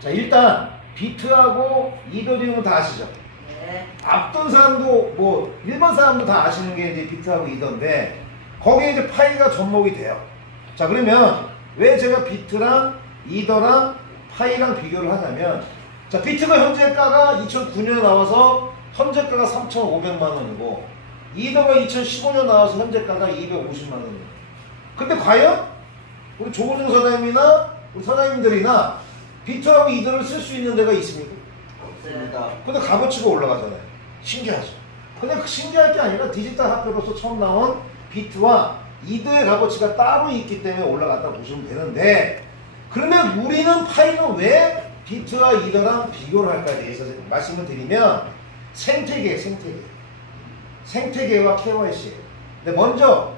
자, 일단 비트하고 이더링은 다 아시죠? 네. 앞던 사람도 뭐 일반 사람도 다 아시는 게 이제 비트하고 이더인데 거기에 이제 파이가 접목이 돼요. 자, 그러면 왜 제가 비트랑 이더랑 파이랑 비교를 하냐면, 자, 비트가 현재가가 2009년에 나와서 현재가가 3,500만 원이고 이더가 2015년 나와서 현재가가 250만 원이에요. 근데 과연 우리 조은영 사장님이나 우리 사장님들이나 비트하고 이더를 쓸 수 있는 데가 있습니까? 없습니다. 근데 값어치가 올라가잖아요. 신기하죠. 근데 그 신기할 게 아니라 디지털 화폐로서 처음 나온 비트와 이더의 값어치가 따로 있기 때문에 올라갔다고 보시면 되는데, 그러면 우리는 파이는 왜 비트와 이더랑 비교를 할까에 대해서 말씀을 드리면 생태계, 생태계와 KYC예요. 근데 먼저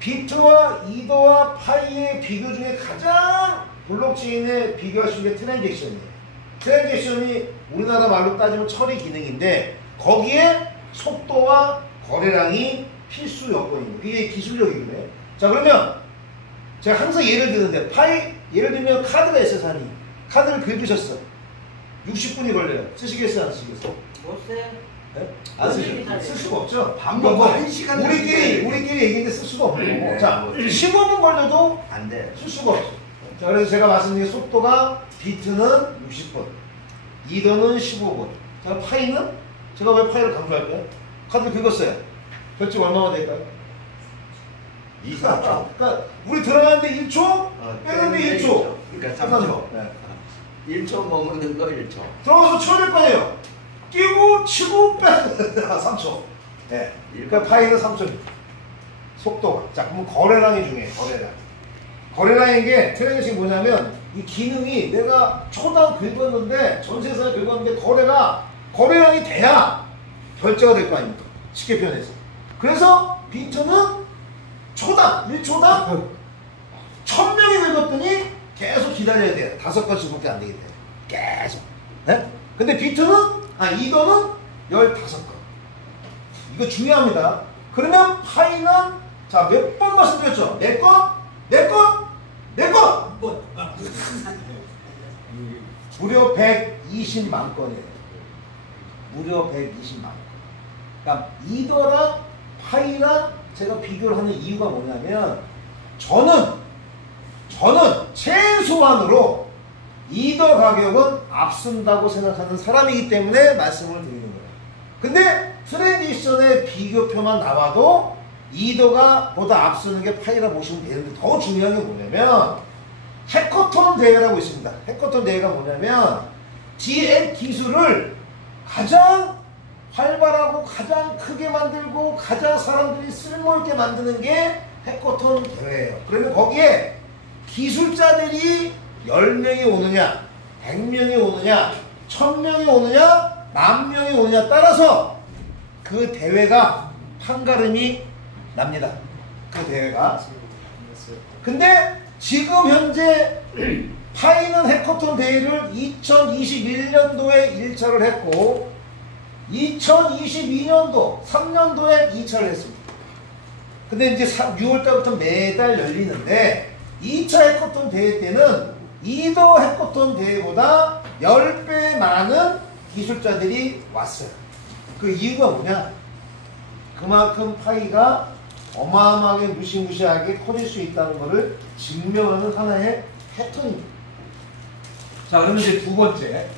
비트와 이더와 파이의 비교 중에 가장 블록체인에 비교할 수 있는 게 트랜잭션이에요. 트랜잭션이 우리나라 말로 따지면 처리 기능인데 거기에 속도와 거래량이 필수 요건입니다. 이게 기술력이거든요. 자, 그러면 제가 항상 예를 드는데 파이, 예를 들면 카드가 있어요. 사장님 카드를 긁으셨어. 60분이 걸려요. 쓰시겠어요? 안 쓰시겠어요? 못 써요. 네? 안 쓰시죠? 쓸 수가 없죠. 밥 먹고 1시간 우리끼리 얘기인데 쓸 수가 없는 거고. 네. 자, 15분 걸려도 안 돼. 쓸 수가 없죠. 자, 그래서 제가 말씀드린 속도가 비트는 60분, 이더는 15분. 자, 파이는 제가 왜 파이를 강조할까요? 카드 긁었어요. 결제 얼마나 될까요? 2~4초. 그러니까 우리 들어가는데 1초, 빼는데 1초. 그러니까 3초. 네. 1초 머무르는 거 1초. 들어가서 쳐야 될 거 아니에요. 끼고 치고 빼는 3초. 네. 그러니까 파이는 3초. 속도가. 자, 그러면 거래량이 중요해요. 거래량인 게 트랜잭션이 뭐냐면 이 기능이 내가 초당 긁었는데 전세사에 긁었는데 거래량이 돼야 결제가 될 거 아닙니까? 쉽게 표현해서. 그래서 비트는 초당 1초당 1000명이 긁었더니 계속 기다려야 돼요. 5건씩밖에 안 되기 때문에 계속. 네? 근데 이더는 15건. 이거 중요합니다. 그러면 파이는 자, 몇 번 말씀드렸죠? 몇 건? 무려 120만 건이에요. 무려 120만 건. 그러니까 이더랑 파이랑 제가 비교를 하는 이유가 뭐냐면 저는 최소한으로 이더 가격은 앞선다고 생각하는 사람이기 때문에 말씀을 드리는 거예요. 근데 트랜지션의 비교표만 나와도 이더가 보다 앞서는 게 파이라 보시면 되는데 더 중요한 게 뭐냐면 해커톤 대회라고 있습니다. 해커톤 대회가 뭐냐면 DL 기술을 가장 활발하고 가장 크게 만들고 가장 사람들이 쓸모있게 만드는 게 해커톤 대회예요. 그러면 거기에 기술자들이 10명이 오느냐 100명이 오느냐 1000명이 오느냐 10,000명이 오느냐 따라서 그 대회가 판가름이 납니다. 그 대회가. 근데 지금 현재 파이는 해커톤 대회를 2021년도에 1차를 했고 2022년도 3년도에 2차를 했습니다. 근데 이제 6월달부터 매달 열리는데 2차 해커톤 대회 때는 이더 해커톤 대회보다 10배 많은 기술자들이 왔어요. 그 이유가 뭐냐? 그만큼 파이가 어마어마하게 무시무시하게 커질 수 있다는 것을 증명하는 하나의 패턴입니다. 자, 그러면 이제 두 번째.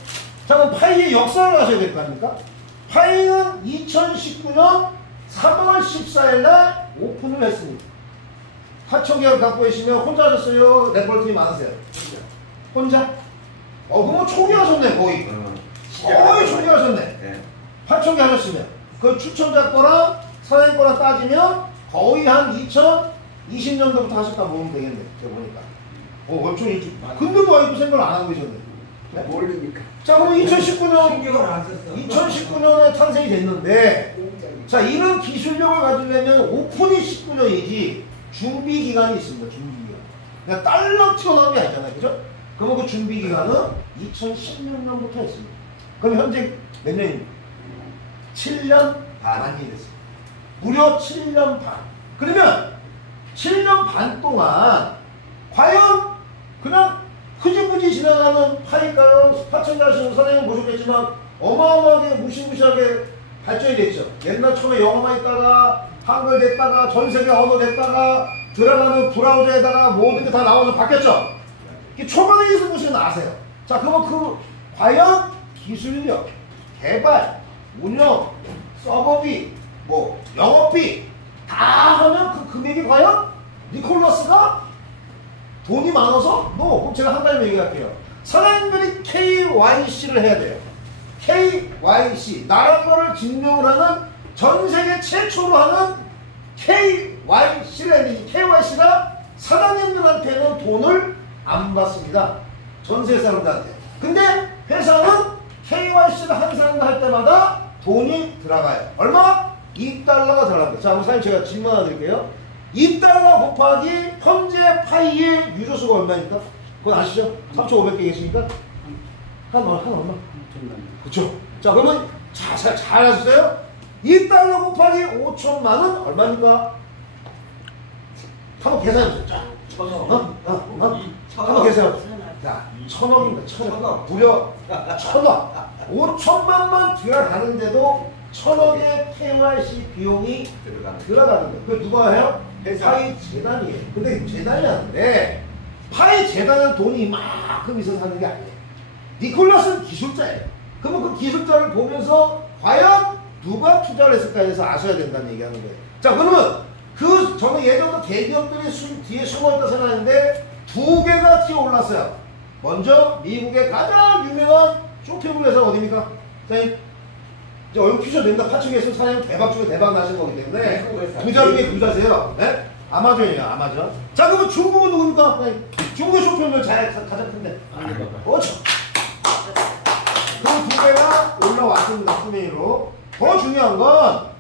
자, 그럼 파이의 역사를 아셔야 될 거 아닙니까? 파이는 2019년 3월 14일 날 오픈을 했습니다. 하청계약 갖고 계시면 혼자 하셨어요? 네트워크팀이 많으세요? 혼자? 그러면 초기하셨네, 거의. 거의 초기하셨네. 네. 하청계 하셨으면. 그 추천자 거랑 사장님 거랑 따지면 거의 한 2020년도부터 하셨다 보면 되겠네. 제가 보니까. 엄청 일찍. 근데도 아직도 생각을 안 하고 계셨네. 네? 모르니까. 자, 그럼 2019년, 신경을 안 썼어. 2019년에 탄생이 됐는데, 자, 이런 기술력을 가지려면 오픈이 19년이지 준비 기간이 있습니다. 준비 기간. 그냥 딸랑 튀어나온 게 아니잖아요. 그죠? 그러면 그 준비 기간은 2016년부터 했습니다. 그럼 현재 몇 년입니까? 7년 반이 됐습니다. 무려 7년 반. 그러면 7년 반 동안 과연 그냥 흐지부지 흐지부지 지나가는 파일가요. 파천자시는 선생님 보셨겠지만 어마어마하게 무시무시하게 발전이 됐죠. 옛날 처음에 영어만 있다가 한글 냈다가 전세계 언어 냈다가 들어가는 브라우저에다가 모든 게 다 나와서 바뀌었죠. 초반에 있는 것이 아세요. 자, 그러면 그 과연 기술력, 개발, 운영, 서버비, 뭐 영업비 다 하면 그 금액이 과연 니콜라스가 돈이 많아서? 그럼 제가 한 가지 얘기할게요. 사장님들이 KYC를 해야 돼요. KYC, 나란 거를 증명을 하는 전 세계 최초로 하는 KYC를 해야 돼요. KYC가 사장님들한테는 돈을 안 받습니다. 전세 사람들한테. 근데 회사는 KYC를 한 사람들 할 때마다 돈이 들어가요. 얼마? 2달러가 들어갑니다. 자, 우리 사장님 제가 질문 하나 드릴게요. 2달러 곱하기 현재 파이의 유저수가 얼마입니까? 그건 아시죠? 3,500개겠습니까? 한 얼마? 그쵸? 자, 그러면 잘 하셨어요? 2달러 곱하기 5천만 원 얼마입니까? 한번 계산해보세요. 한번 계산해보세요. 자, 1,000억입니다. 1,000억. 무려 1,000억. 5천만만 들어가는데도 1,000억의 KYC 비용이 들어가는 거예요. 그걸 누가 해요? 파이 재단이에요. 근데 재단이 아닌데 파이 재단은 돈이 이만큼 있어서 하는 게 아니에요. 니콜라스는 기술자예요. 그러면 그 기술자를 보면서 과연 누가 투자를 했을까에 대해서 아셔야 된다는 얘기하는 거예요. 자, 그러면 저는 예전부터 대기업들이 뒤에 숨어있다 생각했는데 두 개가 튀어올랐어요. 먼저 미국의 가장 유명한 쇼핑몰 회사 어디입니까? 사장님? 이제 얼굴 피셔도 됩니다. 파충에서 사장님 대박 중에 대박 나신 거기 때문에 부자 중에 부자세요. 네? 아마존이에요. 아마존. 자, 그러면 중국은 누굽니까? 중국의 쇼핑몰 가장 큰데. 그렇죠. 그 두 개가 올라왔습니다. 순위로. 더 중요한 건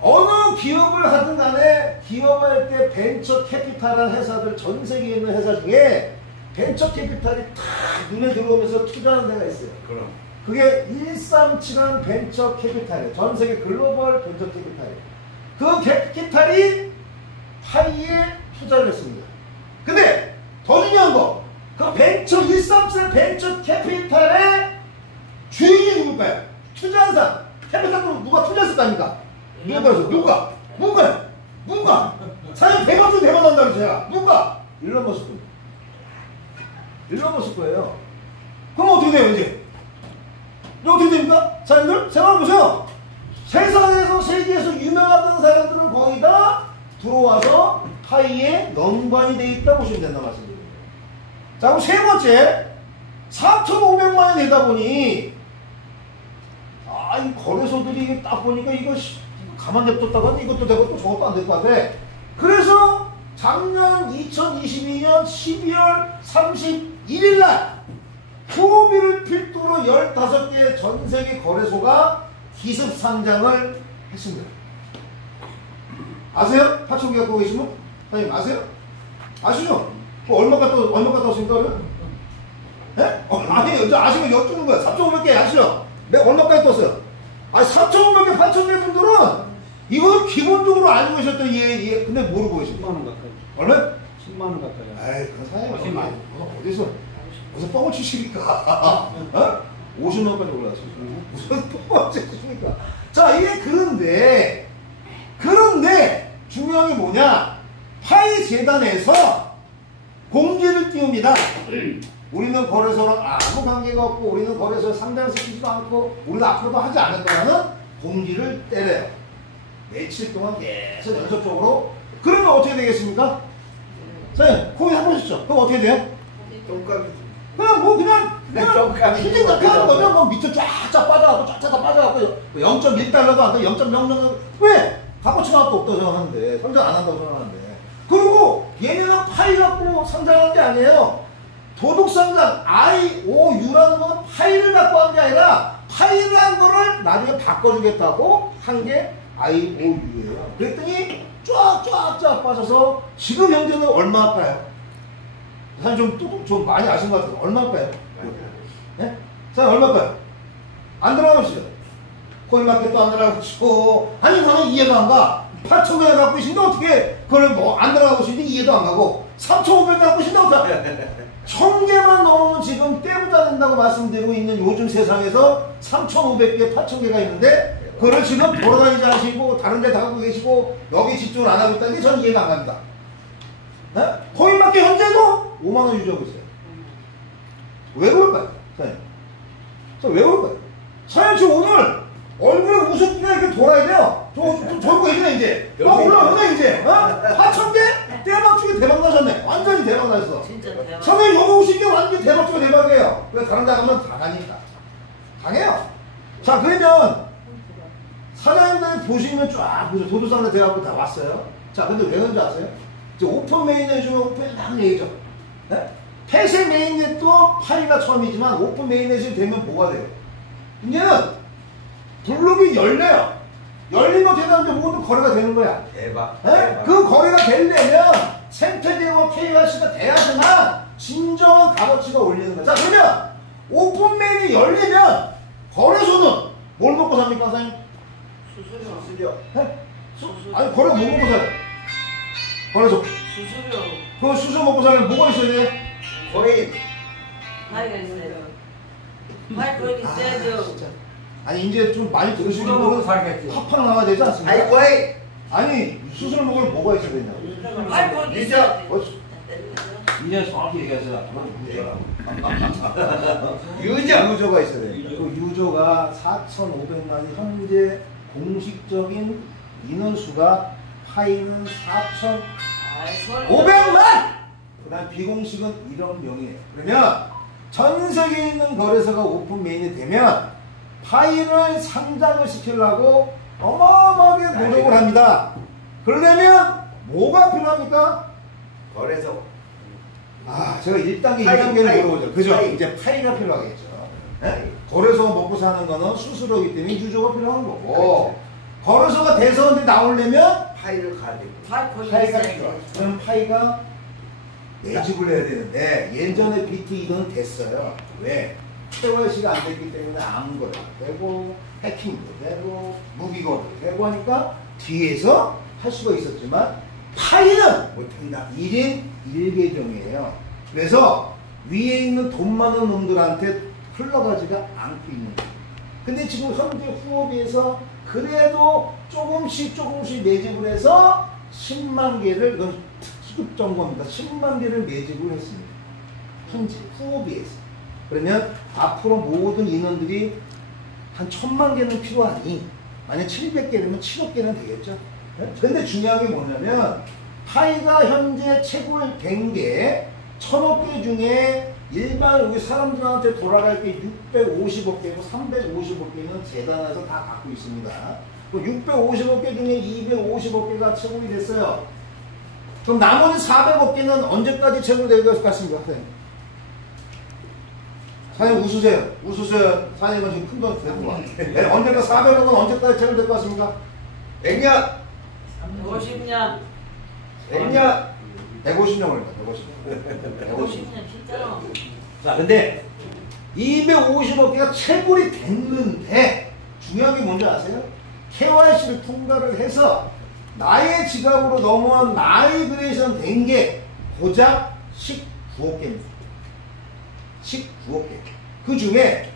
어느 기업을 하든 간에 기업할 때 벤처 캐피탈한 회사들, 전 세계에 있는 회사 중에 벤처 캐피탈이 탁 눈에 들어오면서 투자하는 데가 있어요. 그럼. 그게 137한 벤처 캐피탈이에요. 전 세계 글로벌 벤처 캐피탈이에요. 그 캐피탈이 파이에 투자를 했습니다. 근데 더 중요한 거, 그 벤처 137 벤처 캐피탈의 주인이 누굴까요? 투자한 사람. 캐피탈도 누가 투자했을 거 아닙니까? 누가? 사장님 대박 중 대박 난다고 제가. 누가? 일론 머스크. 일론 머스크예요. 그럼 어떻게 돼요, 이제? 어떻게 됩니까? 사람들 생각해보세요. 세상에서 세계에서 유명하던 사람들은 거의 다 들어와서 파이에 넘관이 돼 있다 보시면 된다 말씀드립니다. 자, 그럼 세 번째, 4,500만 원이 되다 보니 이 거래소들이 딱 보니까 이거 가만 냅뒀다가 이것도 되고 또 저것도 안 될 것 같아. 그래서 작년 2022년 12월 31일 날 후오비를 필두로 15개 전세계 거래소가 기습 상장을 했습니다. 아세요? 파충기 갖고 계신 분? 사장님 아세요? 아시죠? 얼마 갔다 오십니까 그러면? 예? 아니, 아시면 여쭈는 거야. 3,500개 아시죠? 얼마까지 떴어요? 3,500개, 8,000개 분들은 이거 기본적으로 알고 계셨던 근데 모르고 계십니까? 10만 원 가까이. 얼마? 10만 원 가까이. 에이, 그 사장님 10만 어디서 뻥을 치십니까? 50만 원까지 올라왔어요. 무슨 뻥을 치십니까? 자, 이게 그런데 중요한 게 뭐냐? 파이 재단에서 공지를 띄웁니다. 우리는 거래소랑 아무 관계가 없고 우리는 거래소에 상장시키지도 않고 우리는 앞으로도 하지 않을 거라는 공지를 때려요. 며칠 동안 계속 연속적으로. 그러면 어떻게 되겠습니까? 선생님, 거기 해보셨죠? 그럼 어떻게 돼요? 똥값이. 그냥 희진 낙하하는 거죠. 뭐 밑에 쫙쫙 빠져갖고 0.1달러도 안 돼. 0.00은 왜? 값어치가 하나도 없다고 생각하는데 상장 안 한다고 생각하는데. 그리고 얘네는 파이 갖고 상장한 게 아니에요. 도둑상장 IOU라는 건 파이를 갖고 한 게 아니라 파이를 한 거를 나중에 바꿔주겠다고 한 게 IOU예요. 그랬더니 쫙쫙쫙 빠져서 지금 현재는 얼마 할까요? 사실 좀 많이 아신 것 같아요. 얼마 할까요? 네? 사실 얼마 할까요? 안 들어가시죠? 코인마켓도 안 들어가시고 아니 저는 이해가 안 가. 8,000원 갖고 계신데 어떻게 그걸 뭐 안 들어가고 계신데 이해도 안 가고 3,500 갖고 계신데 어떻게 1000개만 넘으면 지금 떼부자 된다고 말씀드리고 있는 요즘 세상에서 3,500개, 8,000개가 있는데 그걸 지금 돌아다니지 않으시고 다른 데 다 갖고 계시고 여기 집중을 안 하고 있다는 게 전 이해가 안 갑니다. 코인마켓 현재도 5만원 유지하고 있어요. 왜 그럴까요? 사장님. 왜 그럴까요? 사장님 지금 오늘 얼굴에 웃음기가 이렇게 돌아야 돼요. 저거 계시네 이제. 올라오네 이제. 4,000개? 대박치기 대박 나셨네. 완전히 대박 나셨어. 진짜 대박. 사장님 여기 오신 게 완전히 대박치고 대박이에요. 왜 다른 데 가면 당하니까. 당해요. 자 그러면 사장님들 보시면 쫙 보죠. 도도상에 대학교 다 왔어요. 자 근데 왜 그런지 아세요? 이제 오픈 메인넷 중에 오픈 막 얘기죠. 네? 폐쇄 메인넷도 파이가 처음이지만 오픈 메인넷이 되면 뭐가 돼요? 이제는 블록이 열려요. 열리면 대단한데 모두 거래가 되는 거야. 대박. 네? 대박. 그 거래가 되려면 생태계와 KYC가 돼야지만 진정한 값어치가 올리는 거야. 자 그러면 오픈 메인이 열리면 거래소는 뭘 먹고 삽니까 사장님? 수수료. 네? 아니 거래 뭐 먹고 사요? 거래소. 수수료. 그 수수 먹고 살면 뭐가 있어야 돼요? 코인. 파이가 있어요. 파이 코인 있어야죠. 아니 이제 좀 많이 들으시는 수수 먹고 분은 살겠지. 팍팍 나와야 되지 않습니까? 아이 코인. 아니 수술 먹으면 뭐가 있어야 되냐고. 파이 코인 유저. 있어야죠. 이제 정확히 얘기하세요. 유저. 유저가 있어야 돼요. 그 유저가 4,500만이 현재 공식적인 인원수가 파이는 4,500만! 그 다음 비공식은 1억 명이에요. 그러면 전 세계에 있는 거래소가 오픈 메인이 되면 파이를 상장을 시키려고 어마어마하게 노력을 합니다. 그러려면 뭐가 필요합니까? 거래소. 제가 1단계, 파이, 2단계를 파이, 물어보죠. 그죠? 파이. 이제 파이가 필요하겠죠. 네? 거래소가 먹고 사는 거는 수수료이기 때문에 유저가 필요한 거고, 거래소가 돼서 근데 나오려면 파이를 가야 되고. 파이 코인 파이가 있어야죠. 필요해요. 그럼 파이가 매집을 해야 되는데, 예전에 BT 이건 됐어요. 왜? KYC가 안 됐기 때문에 암거래도 되고, 해킹도 되고, 무기거래도 되고 하니까 뒤에서 할 수가 있었지만, 파이는 못한다. 1인 1계정이에요. 그래서 위에 있는 돈 많은 놈들한테 흘러가지가 않고 있는 거예요. 근데 지금 현재 후업에서 그래도 조금씩 매집을 해서 10만 개를, 이건 특급 점검입니다. 10만 개를 매집을 했습니다. 현재 후업에서. 그러면 앞으로 모든 인원들이 한 1000만 개는 필요하니, 만약 700개 되면 7억 개는 되겠죠. 근데 중요한 게 뭐냐면 파이가 현재 최고 된 게 1000억 개 중에 일반 우리 사람들한테 돌아갈 게 650억 개고 350억 개는 재단에서 다 갖고 있습니다. 650억 개 중에 250억 개가 채굴이 됐어요. 그럼 나머지 400억 개는 언제까지 채굴될 것 같습니까? 사장님 웃으세요. 웃으세요. 사장님은 지금 큰 돈 되는 거 같아요. 언제까 400억은 언제까지 채굴될 것 같습니까? 100년. 50년. 100년. 150년 걸린다. 150년. 50년 진짜로. 자, 근데 250억 개가 채굴이 됐는데 중요한 게 뭔지 아세요? KYC를 통과를 해서 나의 지갑으로 넘어온 마이그레이션 된 게 고작 19억 개입니다. 19억 개. 그 중에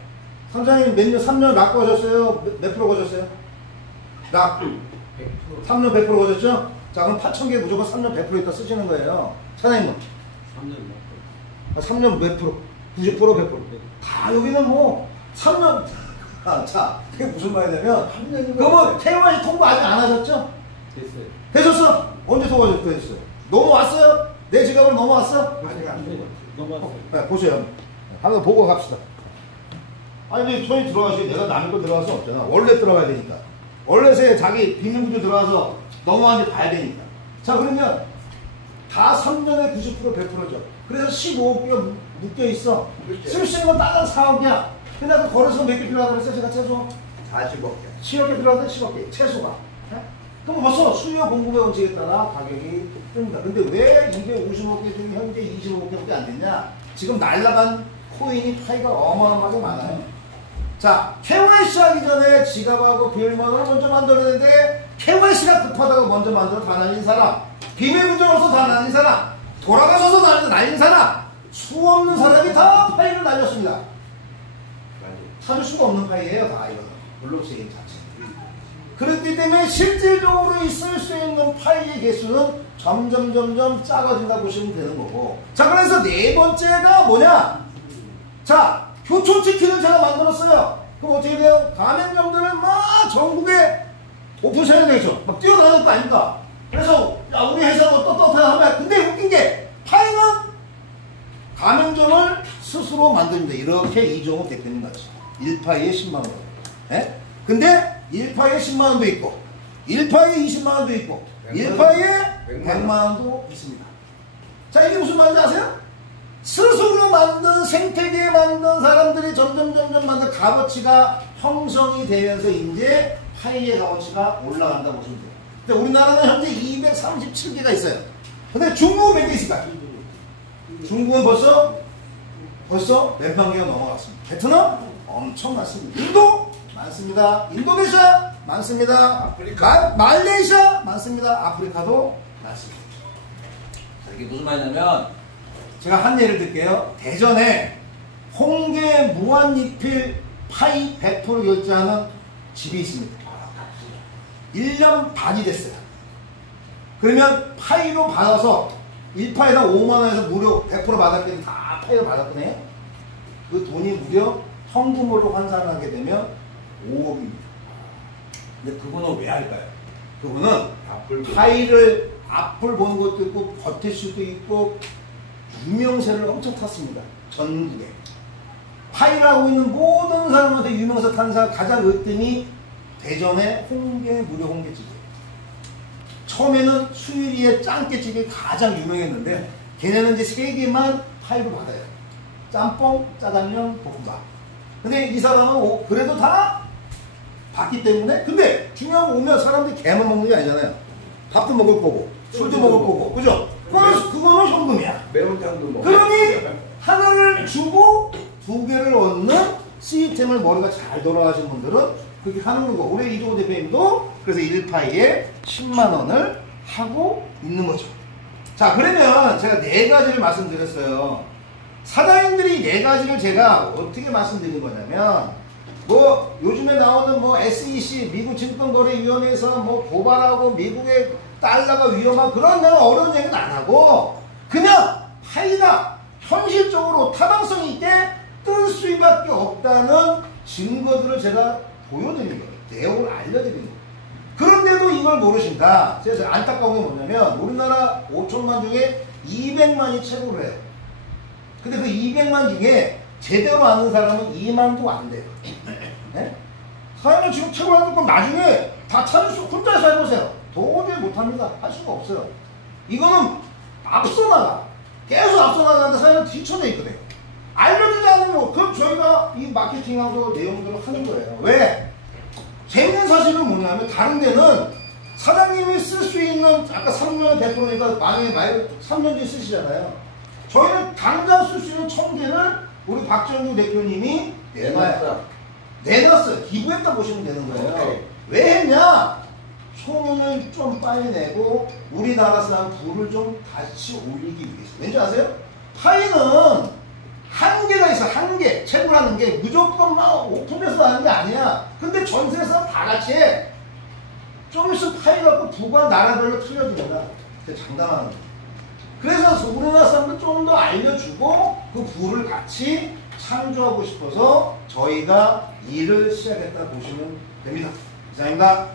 삼성님 몇 년, 3년 락 거셨어요? 몇 프로 거셨어요? 락. 3년 100% 거셨죠? 자, 그럼 8,000개 무조건 3년 100% 있다 쓰시는 거예요. 사장님은? 3년 몇 프로? 90% 100%? 다 여기는 뭐 3년. 자, 그게 무슨 말이냐면 그러면 KYC 통보 아직 안 하셨죠? 됐어요. 되셨어? 언제 통보하셨어요? 넘어왔어요? 내 지갑으로 넘어왔어? 아직 안 되고. 넘어왔어요. 네, 보세요. 한번 보고 갑시다. 아니, 이제 손이 들어가시고 내가 남의 거 들어갈 수 없잖아. 원래 들어가야 되니까. 원래서 자기 비밀구조 들어가서 넘어왔는지 봐야 되니까. 자, 그러면 다 3년에 90% 100%죠. 그래서 15억개가 묶여있어. 쓸 수 있는 건 다른 4억이야. 근데 그 거래소 몇 개 필요하다고 그랬어요? 제가 최소 40억 개. 10억 개 필요하다 10억 개. 최소가. 네? 그럼 벌써 수요 공급의 원칙에 따라 가격이 뜹니다. 근데 왜 250억 개 중에 현재 25억 개밖에 안 됐냐? 지금 날라간 코인이 파이가 어마어마하게 많아요. 자, KYC 하기 전에 지갑하고 비밀번호를 먼저 만들었는데 KYC가 급하다고 먼저 만들어 다 날린 사람, 비밀구조로서 다 날린 사람, 돌아가셔서 다 날린 사람, 수 없는 사람이 다 파이를 날렸습니다. 맞아요. 찾을 수가 없는 파이예요, 다 이거는. 블록체인 자체. 그렇기 때문에 실질적으로 있을 수 있는 파이의 개수는 점점 작아진다 보시면 되는 거고. 자, 그래서 네 번째가 뭐냐? 자, 교촌치킨을 제가 만들었어요. 그럼 어떻게 돼요? 가맹점들은 막 전국에 오픈셔야 되겠죠. 막 뛰어다닐 거 아닙니까? 그래서 야, 우리 회사가 떳떳하다 하면, 근데 웃긴 게 파이는 가맹점을 스스로 만듭니다. 이렇게 이종호 대표님 같이 1파이에 10만원. 예? 근데 1파이에 10만원도 있고 1파이에 20만원도 있고 1파이에 100만원도 있습니다. 자, 이게 무슨 말인지 아세요? 스스로 만든 생태계 만든 사람들이 점점 만든 값어치가 형성이 되면서 이제 파이의 값어치가 올라간다 보시면 돼요. 근데 우리나라는 현재 237개가 있어요. 근데 중국은 몇 개 있을까요? 중국은 벌써 몇만 개가 넘어갔습니다. 베트남 엄청 많습니다. 인도 많습니다. 인도네시아 많습니다. 아프리카. 말레이시아 많습니다. 아프리카도 많습니다. 자, 이게 무슨 말이냐면 제가 한 예를 들게요. 대전에 홍게 무한리필 파이 100% 결제하는 집이 있습니다. 1년 반이 됐어요. 그러면 파이로 받아서 1파이당 5만원에서 무료 100% 받았기 다 파이로 받았거든요. 그 돈이 무려 현금으로 환산하게 되면 5억입니다. 근데 그거는 왜 할까요? 그거는 파이를 앞을 보는 것도 있고 버틸 수도 있고 유명세를 엄청 탔습니다. 전국에. 파이를 하고 있는 모든 사람한테 유명세 탄 사람 가장 으뜸이 대전의 무료 홍게집이에요. 처음에는 수유리의 짱깨집이 가장 유명했는데 걔네는 이제 3개만 파이로 받아요. 짬뽕, 짜장면, 볶음밥. 근데 이 사람은 그래도 다 받기 때문에. 근데 중요한 거 오면 사람들이 개만 먹는 게 아니잖아요. 밥도 먹을 거고 술도 먹을 거고, 그죠? 그거는 현금이야. 매운탕도 먹고. 그러니 하나를 주고 2개를 얻는 시스템을 머리가 잘 돌아가신 분들은 그렇게 하는 거고. 우리 이종호 대표님도 그래서 1파이에 10만원을 하고 있는 거죠. 자, 그러면 제가 4가지를 말씀드렸어요. 사장님들이 4가지를 제가 어떻게 말씀드린 거냐면, 뭐 요즘에 나오는 뭐 SEC 미국 증권거래위원회에서 뭐 고발하고 미국의 달러가 위험한 그런 어려운 얘기는 안 하고 그냥 파이가 현실적으로 타당성 있게 뜰 수밖에 없다는 증거들을 제가 보여드린 거예요. 내용을 알려드린 거예요. 그런데도 이걸 모르신다. 그래서 안타까운 게 뭐냐면 우리나라 5천만 중에 200만이 채굴을 해요. 근데 그 200만 중에 제대로 아는 사람은 2만도 안 돼요. 네? 사장님 지금 채굴하는 건 나중에 다 찾을 수, 혼자서 해보세요. 도저히 못합니다. 할 수가 없어요. 이거는 앞서 나가. 계속 앞서 나가는데 사장님 뒤쳐져 있거든요. 알려주지 않으면 그럼 저희가 이 마케팅하고 내용들을 하는 거예요. 왜? 재밌는 사실은 뭐냐면 다른 데는 사장님이 쓸 수 있는 아까 3년에 100%니까 만약에 3년 뒤에 쓰시잖아요. 저희는 당장 쓸 수 있는 1000개를 우리 박정규 대표님이 내놨어요. 기부했다 보시면 되는 거예요. 오케이. 왜 했냐? 소문을 좀 빨리 내고 우리나라 사람 부를 좀 같이 올리기 위해서. 왠지 아세요? 파이는 한계가 있어. 한계. 채굴하는 게 무조건 막 오픈해서 하는 게 아니야. 근데 전세에서 다 같이 해. 좀 있으면 파이 갖고 부가 나라별로 틀려집니다. 장담하는 거예요. 그래서 우리나라 사람들 좀 더 알려주고 그 부를 같이 창조하고 싶어서 저희가 일을 시작했다 보시면 됩니다. 이상입니다.